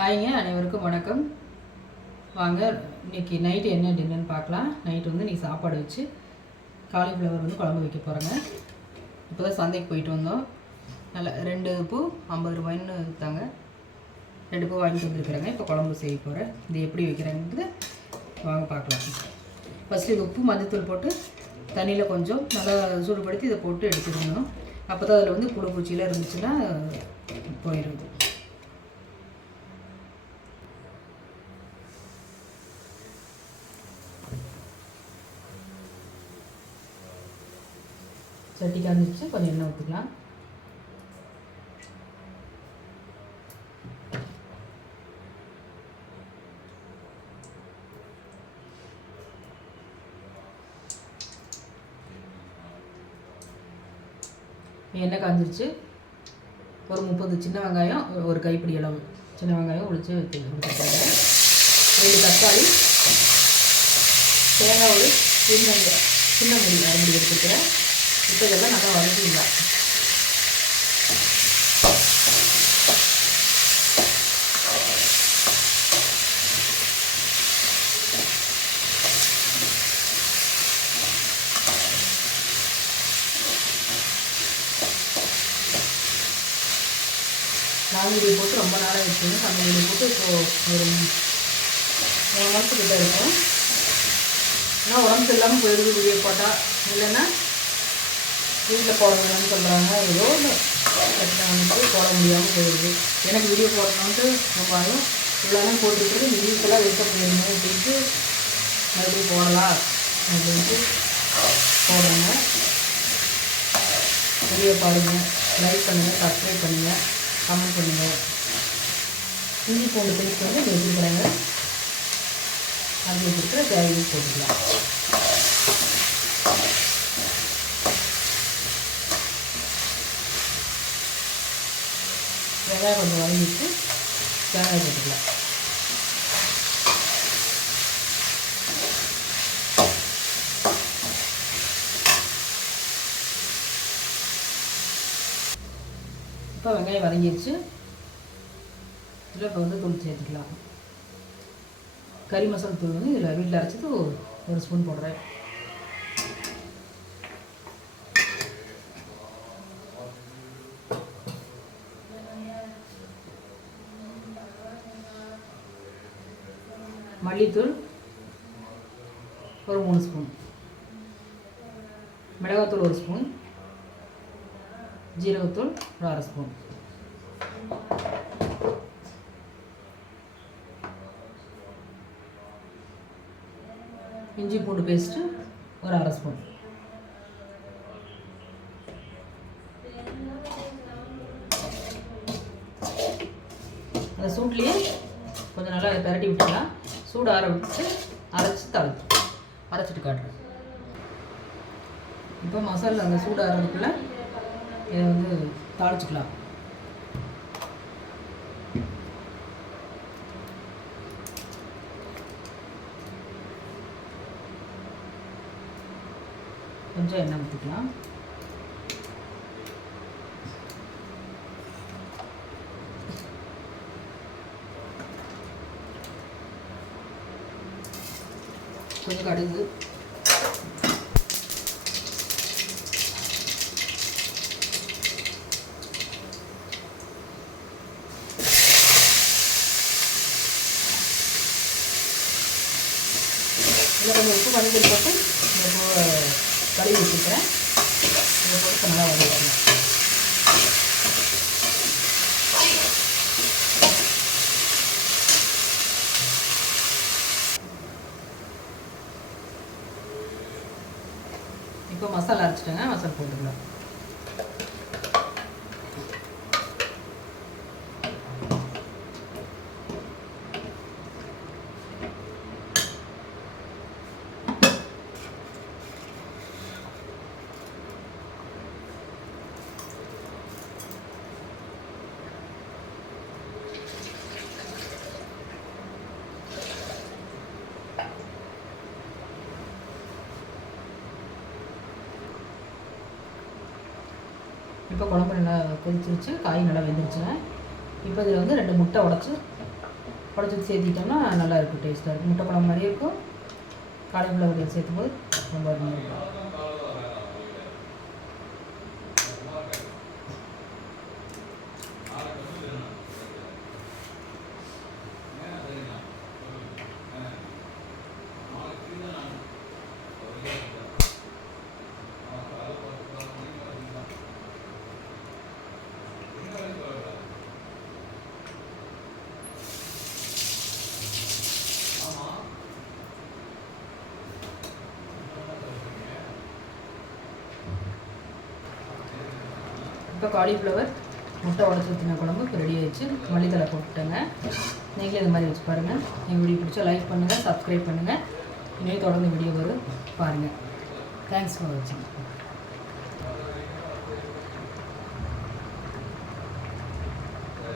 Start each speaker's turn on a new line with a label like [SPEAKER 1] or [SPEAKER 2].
[SPEAKER 1] ஹாய்ங்க அனைவருக்கும் வணக்கம். வாங்க இன்னைக்கு நைட்டு என்ன டின்னர்னு பார்க்கலாம். நைட்டு வந்து இன்னைக்கு சாப்பாடு வச்சு காலிஃப்ளவர் வந்து குழம்பு வைக்க போகிறேங்க இப்போ தான் சந்தைக்கு போயிட்டு வந்தோம். நல்லா ரெண்டு பூ ஐம்பது ரூபாய்ன்னு விற்றாங்க ரெண்டு பூ வாங்கிட்டு வந்துருக்குறேங்க. இப்போ குழம்பு செய்ய போகிறேன் இது எப்படி வைக்கிறேங்கிறது வாங்க பார்க்கலாம். ஃபஸ்ட்டு இது உப்பு மஞ்சத்தூள் போட்டு தண்ணியில் கொஞ்சம் நல்லா சூடுபடுத்தி இதை போட்டு எடுத்துக்கணும். அப்போ தான் அதில் வந்து புழு பூச்சியெலாம் இருந்துச்சுன்னா போயிடும் சட்டி காஞ்சிச்சு கொஞ்சம் எண்ணெய் ஊற்றிக்கலாம் எண்ணெய் காஞ்சிருச்சு. ஒரு முப்பது சின்ன வெங்காயம் ஒரு- கைப்பிடி அளவு. சின்ன வெங்காயம் ஒழிச்சு ஊற்றிட்டாங்க ரெண்டு தக்காளி தேங்காய் ஒரு சின்ன சின்ன முடி அரைமுடி எடுத்துக்கிறேன் இப்போ இதெல்லாம் நல்லா வதக்கிடலாம் நாலு வீடியோ போட்டு ரொம்ப நாளாக வச்சுங்க தமிழ் போட்டு இப்போது ஒரு மூணு மாதத்துக்கிட்ட இருக்கும். ஆனால் உடம்பு சரியில்லாமல் போயிடுது போட்டால் இல்லைன்னா வீட்டில் போட வேணும்னு சொல்கிறாங்க. ஏதோ ஒன்று வந்து போட முடியாமல் போயிடுது. எனக்கு வீடியோ போடணுன்ட்டு ரொம்ப இவ்வளோ போட்டுக்கிட்டு வீட்டுக்கெல்லாம் வைக்க போயிருங்க அப்படின்ட்டு மறுபடியும் போடலாம் அப்படின்ட்டு போடுங்க வீடியோ பாருங்கள் லைக் பண்ணுங்கள் சப்ஸ்கிரைப் பண்ணுங்கள் கமெண்ட் பண்ணுங்கள் இஞ்சி பூண்டு பேஸ்ட் வந்து இங்கே வச்சுருக்குறாங்க அது தேவையை போட்டுக்கலாம். வெங்காயம் கொஞ்சம் வதங்கிட்டு தேங்காய் போட்டுக்கலாம் இப்போ வெங்காயம் வதங்கிருச்சு. இதில் இப்போ வந்து தூள் சேர்த்துக்கலாம். கறி மசாலா தூள் வந்து இதில் வீட்டில் அரைச்சது ஒரு ஸ்பூன் போடுறேன். மல்லித்தூள் ஒரு மூணு ஸ்பூன். மிளகாத்தூள் ஒரு ஸ்பூன். ஜீரகத்தூள் ஒரு அரை ஸ்பூன். இஞ்சி பூண்டு பேஸ்ட்டு ஒரு அரை ஸ்பூன். அந்த சூட்லேயே கொஞ்சம் நல்லா அதை பிரட்டி விட்டுக்கலாம். சூடு ஆற விட்டு அரைச்சி தாளிச்சு அரைச்சிட்டு காட்டுறேன். இப்போ மசாலா அந்த சூடு ஆறதுக்குள்ளே இதை வந்து தாளிச்சுக்கலாம். கொஞ்சம் எண்ணெய் ஊற்றிக்கலாம் கொஞ்சம் கடுகு. இதில் கொஞ்சம் உப்பு மஞ்சள் போட்டு இந்த பூவை கழுவி வச்சுக்கிறேன். இதை போட்டு நல்லா வதக்கணும் இப்போ மசாலா அரைச்சிட்டேங்க மசாலா போட்டுக்கலாம். இப்போ குழம்பு நல்லா கொதிச்சிருச்சு காய் நல்லா வெந்துருச்சுங்க. இப்போ இதில் வந்து ரெண்டு முட்டை உடச்சி உடச்சி சேர்த்திட்டோம்னா நல்லா இருக்கும் டேஸ்ட்டாக இருக்கும். முட்டை குழம்பு மாதிரியே இருக்கும். காலிஃப்ளவர் சேர்த்தும் போது ரொம்ப அருமையாக இருக்கும். இப்போ காலிஃப்ளவர் முட்டை உடச்சி ஊற்றின குழம்பு இப்போ ரெடி ஆயிடுச்சு. மல்லித்தலை போட்டுட்டேங்க. நீங்களும் இது மாதிரி வச்சு பாருங்கள் எங்கள் வீடியோ பிடிச்சா லைக் பண்ணுங்கள் சப்ஸ்கிரைப் பண்ணுங்கள் இன்னும் தொடர்ந்து வீடியோ வரும். பாருங்கள் தேங்க்ஸ் ஃபார் வாட்சிங்